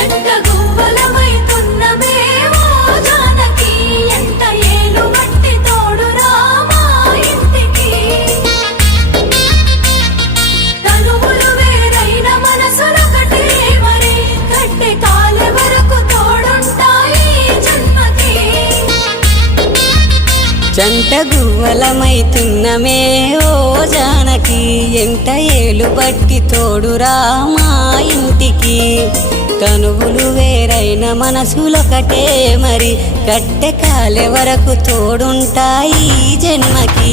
జంట గువ్వలమైతున్నమే ఓ జానకి ఎంత ఏలు బట్టి తోడురా మా ఇంటికి తనువులు వేరైన మనసులొకటే మరి కట్టె కాలే వరకు తోడుంటాయి జన్మకి జంట గువ్వలమైతున్నమే ఓ జానకి ఎంట ఏలు బట్టి తోడురా మా ఇంటికి తనువులు వేరైన మనసులొకటే మరి కట్టె కాలే వరకు తోడుంటాయి జన్మకి